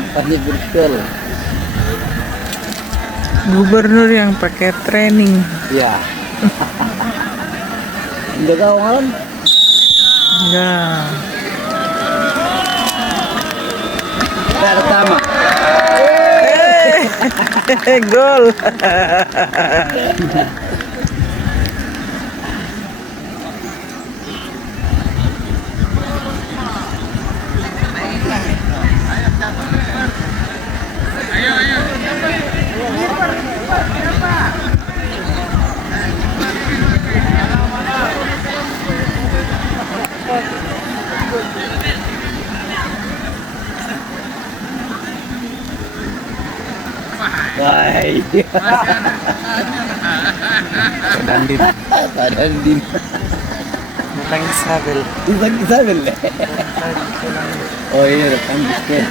kampanye virtual. Gubernur yang pakai training. Ya. Menjaga orang. Enggak. Pertama. Gol. Baik. Dandit. Dandin. Bukan Isabel. Bukan Isabel. Oh iya, rekam biskuit.